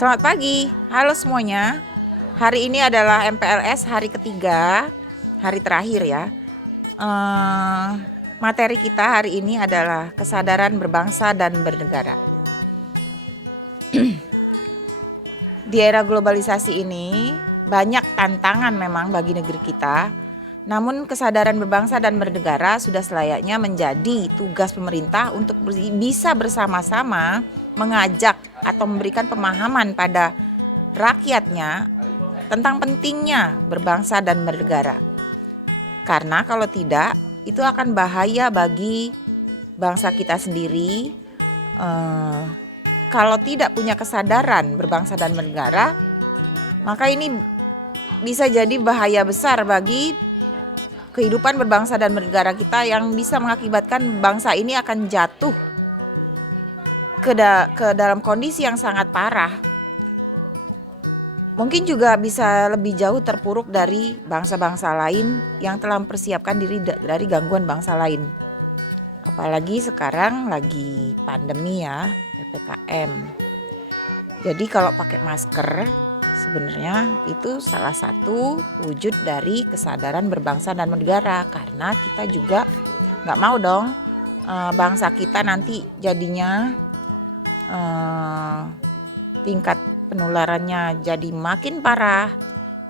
Selamat pagi, halo semuanya. Hari ini adalah MPLS hari ketiga, hari terakhir ya. Materi kita hari ini adalah kesadaran berbangsa dan bernegara. Di era globalisasi ini banyak tantangan memang bagi negeri kita. Namun kesadaran berbangsa dan bernegara sudah selayaknya menjadi tugas pemerintah untuk bisa bersama-sama mengajak atau memberikan pemahaman pada rakyatnya tentang pentingnya berbangsa dan bernegara. Karena kalau tidak, itu akan bahaya bagi bangsa kita sendiri. Kalau tidak punya kesadaran berbangsa dan bernegara, maka ini bisa jadi bahaya besar bagi kehidupan berbangsa dan bernegara kita yang bisa mengakibatkan bangsa ini akan jatuh ke dalam kondisi yang sangat parah. Mungkin juga bisa lebih jauh terpuruk dari bangsa-bangsa lain yang telah mempersiapkan diri dari gangguan bangsa lain. Apalagi sekarang lagi pandemi ya, PPKM. Jadi kalau pakai masker sebenarnya itu salah satu wujud dari kesadaran berbangsa dan bernegara, karena kita juga nggak mau dong bangsa kita nanti jadinya tingkat penularannya jadi makin parah,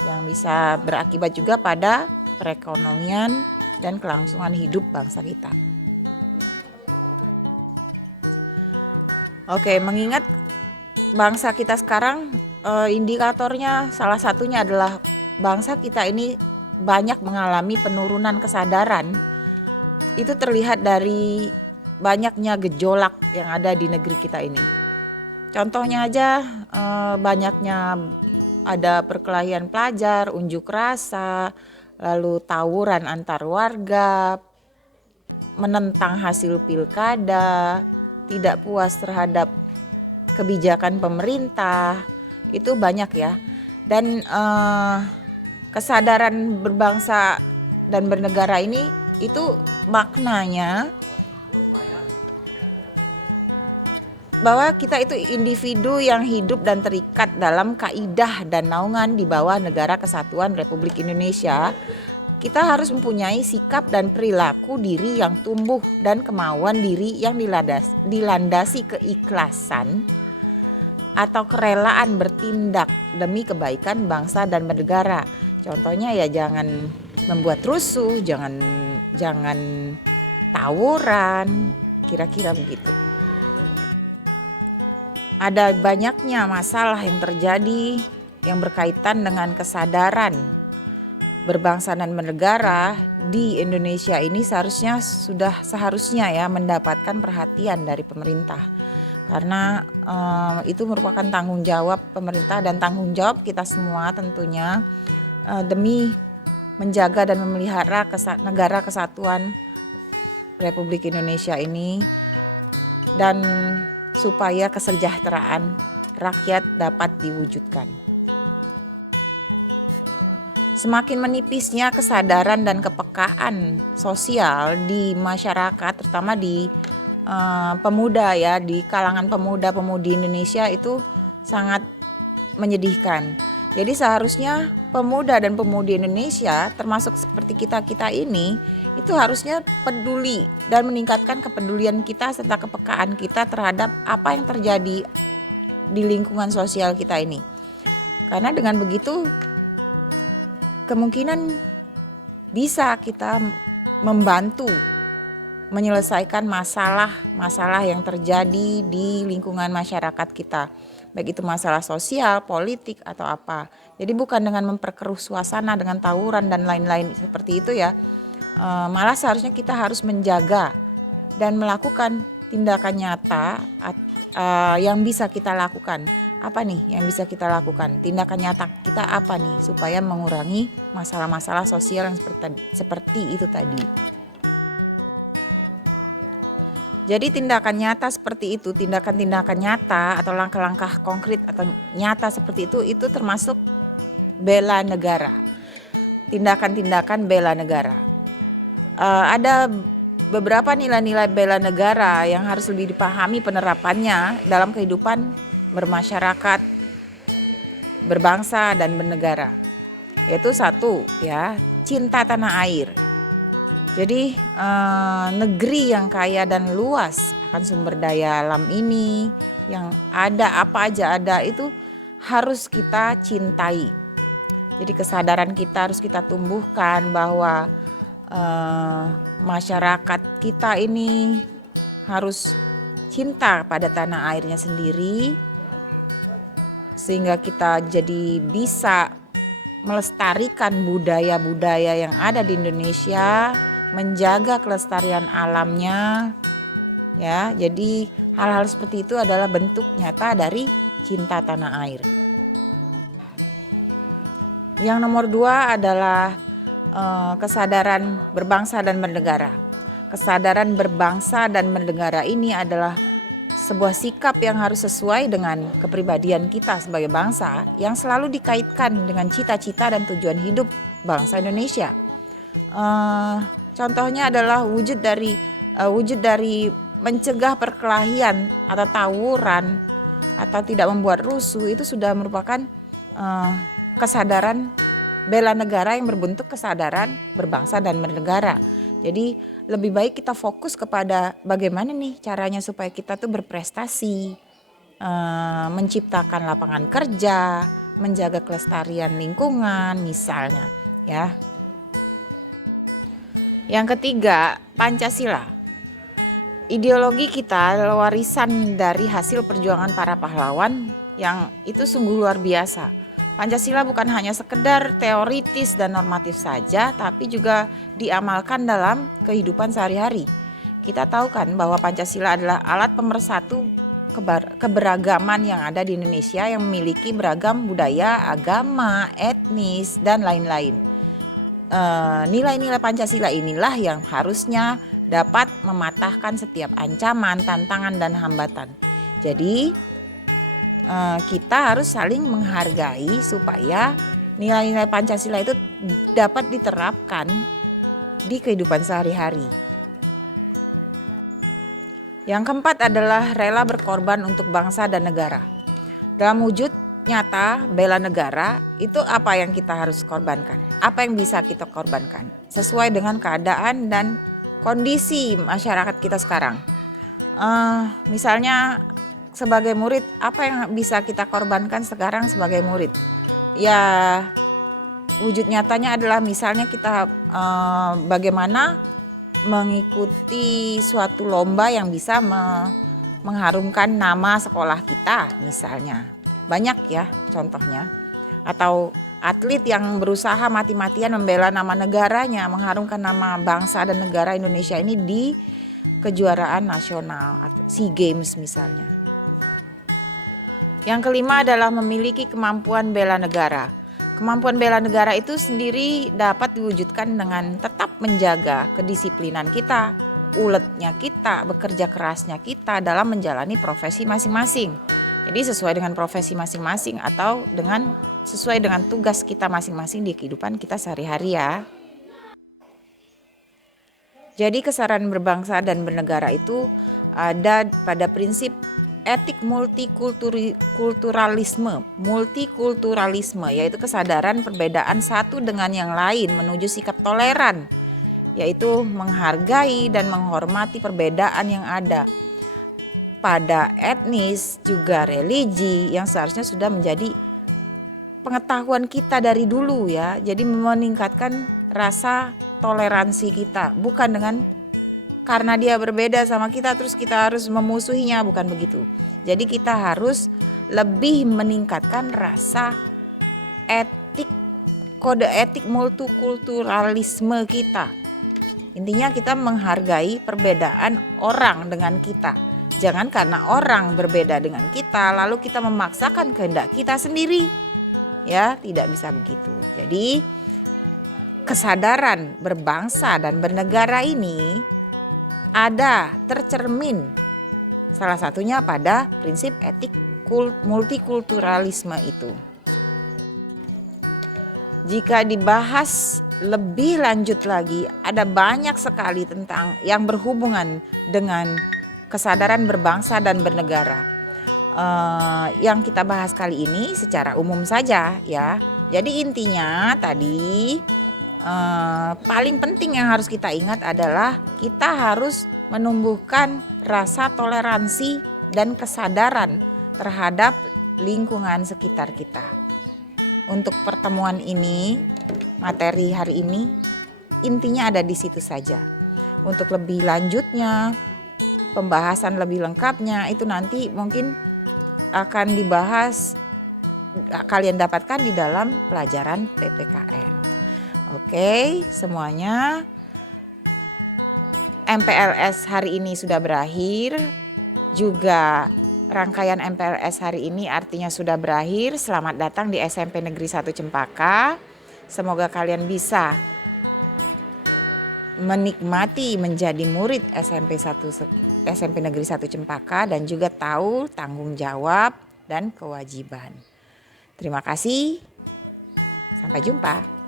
yang bisa berakibat juga pada perekonomian dan kelangsungan hidup bangsa kita. Oke, mengingat bangsa kita sekarang indikatornya salah satunya adalah bangsa kita ini banyak mengalami penurunan kesadaran. Itu terlihat dari banyaknya gejolak yang ada di negeri kita ini. Contohnya aja banyaknya ada perkelahian pelajar, unjuk rasa, lalu tawuran antar warga, menentang hasil pilkada, tidak puas terhadap kebijakan pemerintah, itu banyak ya. Dan kesadaran berbangsa dan bernegara ini itu maknanya bahwa kita itu individu yang hidup dan terikat dalam kaidah dan naungan di bawah Negara Kesatuan Republik Indonesia. Kita harus mempunyai sikap dan perilaku diri yang tumbuh dan kemauan diri yang dilandasi keikhlasan atau kerelaan bertindak demi kebaikan bangsa dan bernegara. Contohnya ya jangan membuat rusuh, jangan tawuran, kira-kira begitu. Ada banyaknya masalah yang terjadi yang berkaitan dengan kesadaran berbangsa dan bernegara di Indonesia ini seharusnya ya mendapatkan perhatian dari pemerintah, karena itu merupakan tanggung jawab pemerintah dan tanggung jawab kita semua tentunya demi menjaga dan memelihara negara kesatuan Republik Indonesia ini, dan supaya kesejahteraan rakyat dapat diwujudkan. Semakin menipisnya kesadaran dan kepekaan sosial di masyarakat, terutama di pemuda ya, di kalangan pemuda-pemudi Indonesia, itu sangat menyedihkan. Jadi seharusnya pemuda dan pemudi Indonesia, termasuk seperti kita ini, itu harusnya peduli dan meningkatkan kepedulian kita serta kepekaan kita terhadap apa yang terjadi di lingkungan sosial kita ini. Karena dengan begitu kemungkinan bisa kita membantu menyelesaikan masalah-masalah yang terjadi di lingkungan masyarakat kita, baik itu masalah sosial, politik atau apa. Jadi bukan dengan memperkeruh suasana dengan tawuran dan lain-lain seperti itu ya. Malah seharusnya kita harus menjaga dan melakukan tindakan nyata yang bisa kita lakukan. Apa nih yang bisa kita lakukan? Tindakan nyata kita apa nih supaya mengurangi masalah-masalah sosial yang seperti itu tadi. Jadi tindakan nyata seperti itu, tindakan-tindakan nyata atau langkah-langkah konkret atau nyata seperti itu termasuk bela negara. Tindakan-tindakan bela negara. Ada beberapa nilai-nilai bela negara yang harus lebih dipahami penerapannya dalam kehidupan bermasyarakat berbangsa dan bernegara. Yaitu satu ya, cinta tanah air. Jadi negeri yang kaya dan luas akan sumber daya alam ini, yang ada apa aja ada itu harus kita cintai. Jadi kesadaran kita harus kita tumbuhkan bahwa masyarakat kita ini harus cinta pada tanah airnya sendiri, sehingga kita jadi bisa melestarikan budaya-budaya yang ada di Indonesia, menjaga kelestarian alamnya ya. Jadi hal-hal seperti itu adalah bentuk nyata dari cinta tanah air. Yang nomor 2 adalah kesadaran berbangsa dan bernegara. Kesadaran berbangsa dan bernegara ini adalah sebuah sikap yang harus sesuai dengan kepribadian kita sebagai bangsa yang selalu dikaitkan dengan cita-cita dan tujuan hidup bangsa Indonesia. Contohnya adalah wujud dari mencegah perkelahian atau tawuran atau tidak membuat rusuh, itu sudah merupakan kesadaran bela negara yang berbentuk kesadaran berbangsa dan bernegara. Jadi lebih baik kita fokus kepada bagaimana nih caranya supaya kita tuh berprestasi, menciptakan lapangan kerja, menjaga kelestarian lingkungan misalnya ya. Yang ketiga, Pancasila. Ideologi kita adalah warisan dari hasil perjuangan para pahlawan yang itu sungguh luar biasa. Pancasila bukan hanya sekedar teoritis dan normatif saja, tapi juga diamalkan dalam kehidupan sehari-hari. Kita tahu kan bahwa Pancasila adalah alat pemersatu keberagaman yang ada di Indonesia yang memiliki beragam budaya, agama, etnis, dan lain-lain. Nilai-nilai Pancasila inilah yang harusnya dapat mematahkan setiap ancaman, tantangan, dan hambatan. Jadi kita harus saling menghargai supaya nilai-nilai Pancasila itu dapat diterapkan di kehidupan sehari-hari. Yang keempat adalah rela berkorban untuk bangsa dan negara. Dalam wujud nyata bela negara itu apa yang kita harus korbankan? Apa yang bisa kita korbankan? Sesuai dengan keadaan dan kondisi masyarakat kita sekarang. Misalnya sebagai murid, apa yang bisa kita korbankan sekarang sebagai murid? Ya wujud nyatanya adalah misalnya kita bagaimana mengikuti suatu lomba yang bisa mengharumkan nama sekolah kita misalnya. Banyak ya contohnya. Atau atlet yang berusaha mati-matian membela nama negaranya, mengharumkan nama bangsa dan negara Indonesia ini di kejuaraan nasional atau SEA Games misalnya. Yang kelima adalah memiliki kemampuan bela negara. Kemampuan bela negara itu sendiri dapat diwujudkan dengan tetap menjaga kedisiplinan kita, uletnya kita, bekerja kerasnya kita dalam menjalani profesi masing-masing. Jadi sesuai dengan profesi masing-masing atau sesuai dengan tugas kita masing-masing di kehidupan kita sehari-hari ya. Jadi kesadaran berbangsa dan bernegara itu ada pada prinsip etik multikulturalisme, yaitu kesadaran perbedaan satu dengan yang lain menuju sikap toleran, yaitu menghargai dan menghormati perbedaan yang ada pada etnis juga religi yang seharusnya sudah menjadi pengetahuan kita dari dulu ya. Jadi meningkatkan rasa toleransi kita, bukan dengan karena dia berbeda sama kita terus kita harus memusuhinya, bukan begitu. Jadi kita harus lebih meningkatkan rasa kode etik multikulturalisme kita. Intinya kita menghargai perbedaan orang dengan kita. Jangan karena orang berbeda dengan kita lalu kita memaksakan kehendak kita sendiri. Ya, tidak bisa begitu. Jadi kesadaran berbangsa dan bernegara ini ada tercermin salah satunya pada prinsip etik multikulturalisme itu. Jika dibahas lebih lanjut lagi, ada banyak sekali tentang yang berhubungan dengan kesadaran berbangsa dan bernegara. yang kita bahas kali ini secara umum saja ya. Jadi intinya tadi paling penting yang harus kita ingat adalah kita harus menumbuhkan rasa toleransi dan kesadaran terhadap lingkungan sekitar kita. Untuk pertemuan ini, materi hari ini intinya ada di situ saja. Untuk lebih lanjutnya, pembahasan lebih lengkapnya itu nanti mungkin akan dibahas, kalian dapatkan di dalam pelajaran PPKN. Oke, semuanya, MPLS hari ini sudah berakhir. Juga rangkaian MPLS hari ini artinya sudah berakhir. Selamat datang di SMP Negeri 1 Cempaka. Semoga kalian bisa menikmati menjadi murid SMP Negeri 1 Cempaka dan juga tahu tanggung jawab dan kewajiban. Terima kasih. Sampai jumpa.